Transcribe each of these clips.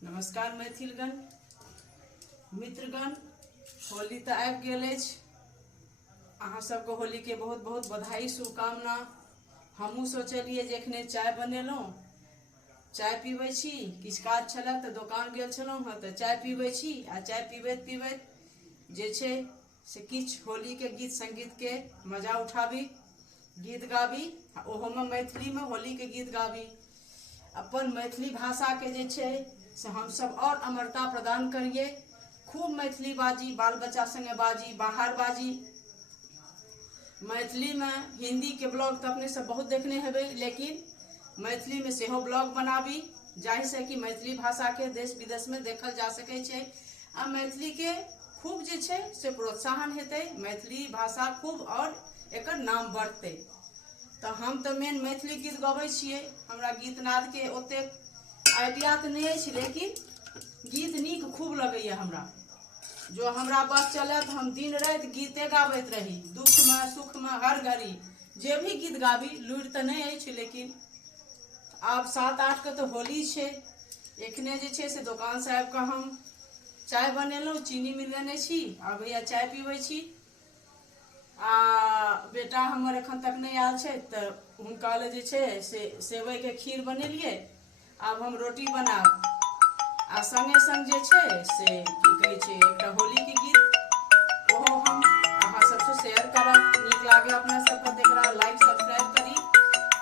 नमस्कार मैथिलगण मित्रगण, होली तो आबि गेल अछि। अहाँ सबके होली के बहुत बहुत बधाई शुभकामना। हमहूँ सोचलिए जे एखने चाय बनेलहुँ, चाय पीबै छी। किछु काज छलै तऽ दोकान गेल छलहुँ हँ तऽ चाय पीबै छी। आ चाय पीबैत पीबैत जे छै से किछु होली के गीत संगीत के मजा उठाबी, गीत गाबी, ओहोमे मैथिलीमे होली के गीत गाबी। अपन मैथिली भाषा के जे छै से हमसब और अमरता प्रदान करिए। खूब मैथिली बाजी, बाल बच्चा संगे बाजी, बाहर बाजी। मैथिली में हिंदी के ब्लॉग तो अपने सब बहुत देखने हेबै, लेकिन मैथिली में सेहो ब्लॉग बनाबी, जाहि से कि मैथिली भाषा के देश विदेश में देखल जा सकै छै। आ मैथिली के खूब जे छै से प्रोत्साहन हेतै, मैथिली भाषा खूब और एकर नाम बढ़तै। तो हम तो मेन मैथिली गीत गबै छियै। हमरा गीत नाद के ओतेक आइडिया तो नहीं अछि, लेकिन गीत नीक खूब लगैया हमरा। जो हमरा बस चले तो हम दिन रात गीते गाबैत रही, दुख में सुख में हर घड़ी जे भी गीत गाबी। लुरि तो नहीं अछि, लेकिन आब 7-8 के तो होली छै। एखने जे छै से दुकान से आबि कऽ हम चाय बनेलहुँ, चीनी मिलेने छी। आ भैया चाय पीबै छी। आ बेटा हमर एखन तक नहीं आयल छै तऽ हुनका ले जे छै से सेवई के खीर बनेलिए। आब हम रोटी बनाब आ संगे संग जे छै से की कहै छै एकटा होली के गीत ओहो हम अहाँ सबसे शेयर करब। नीक लागे अपना सबके तऽ एकरा लाइक सब्सक्राइब करी।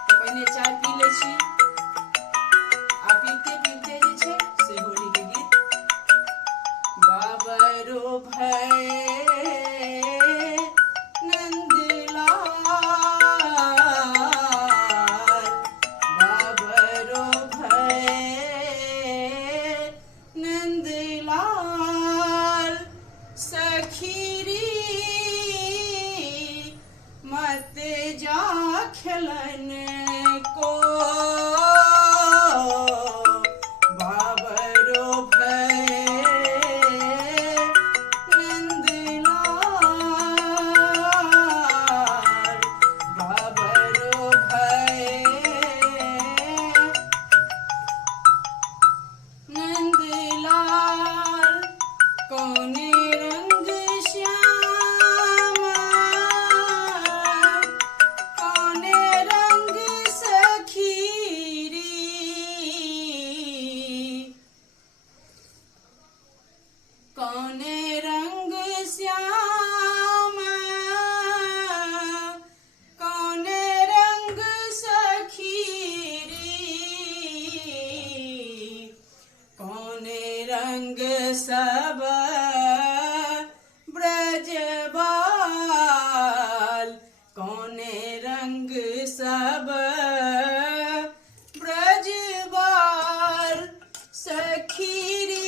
तो पहिने चाय पी ले छी आ पीते पीते जे छै से होली के गीत। बाबरो भय मत जा खेलन को, बाबरो भय नंदलाल, बाबरो भय नंदलाल। कौने रंग श्यामा, कौने रंग सखीरी, कौने रंग श्यामा, कौने रंग सखीरी, कौने रंग सब ब्रजबाल, कौने रंग सब ब्रजबाल। सखीरी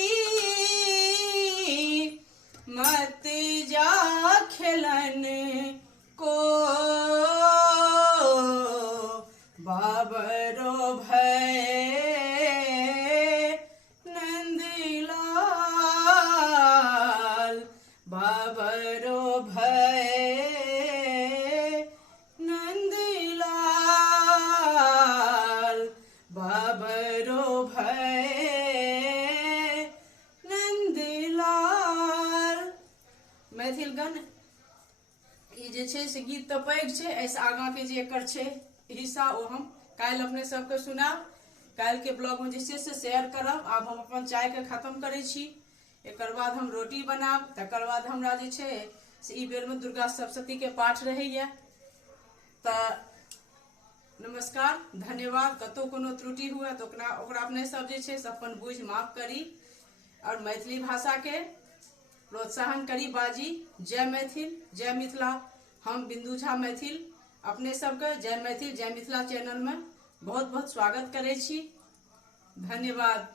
मत जा खेलन को, बाबरो भय नंदलाल, बाबरो भय नंदलाल, बाबरो भय नंदलाल। मैथिलगण, ई जे छै से गीत तो पैघ छै, ऐसे आगाँ के जे एकर छै हिस्सा ओ हम काल्हि अपने सबके सुनाब। काल्हि के ब्लॉग में जे छै से शेयर करब। आब हम अपन चाय के खत्म करै छी, एकर बाद हम रोटी बनाब। तकर बाद हमरा जे छै से ई बेर में दुर्गा सप्तशती के पाठ रहैया। तऽ नमस्कार, धन्यवाद। कतौ कोनो त्रुटि हुए तो ओकरा अपने सब जे छै से अपन बुझ माफ करी और मैथिली भाषा के प्रोत्साहन करी, बाजी। जय मैथिल, जय मिथिला। हम बिंदु झा मैथिल अपने सबके जय मैथिल जय मिथिला चैनल में बहुत बहुत स्वागत करै छी। धन्यवाद।